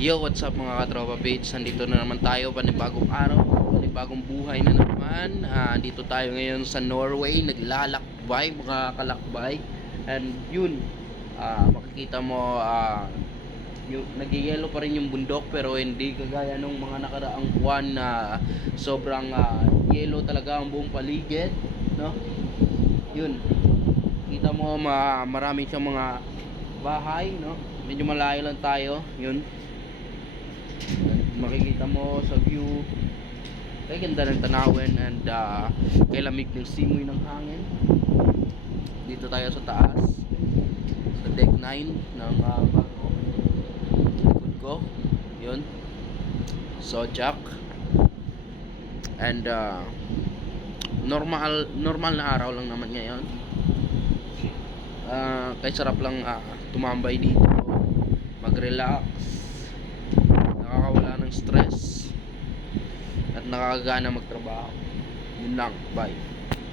Yo, what's up mga katropa page? Nandito na naman tayo, panibagong araw, panibagong buhay na naman. Dito tayo ngayon sa Norway, naglalakbay, mga kalakbay. And yun, makikita mo, nag-yellow pa rin yung bundok, pero hindi kagaya nung mga nakaraang buwan na sobrang yellow talaga ang buong paligid, no? Yun, kita mo marami siyang mga bahay, no? Medyo malayo lang tayo, yun. Makikita mo sa view, kay ganda ng tanawin, and kay lamig ng simoy ng hangin. Dito tayo sa taas, sa deck 9 ng barko. Likod ko, yun, Sojak. And normal na araw lang naman ngayon. Kay sarap lang tumambay dito, mag-relax, nakakawala ng stress, at nakakagana magtrabaho. Yun lang, bye.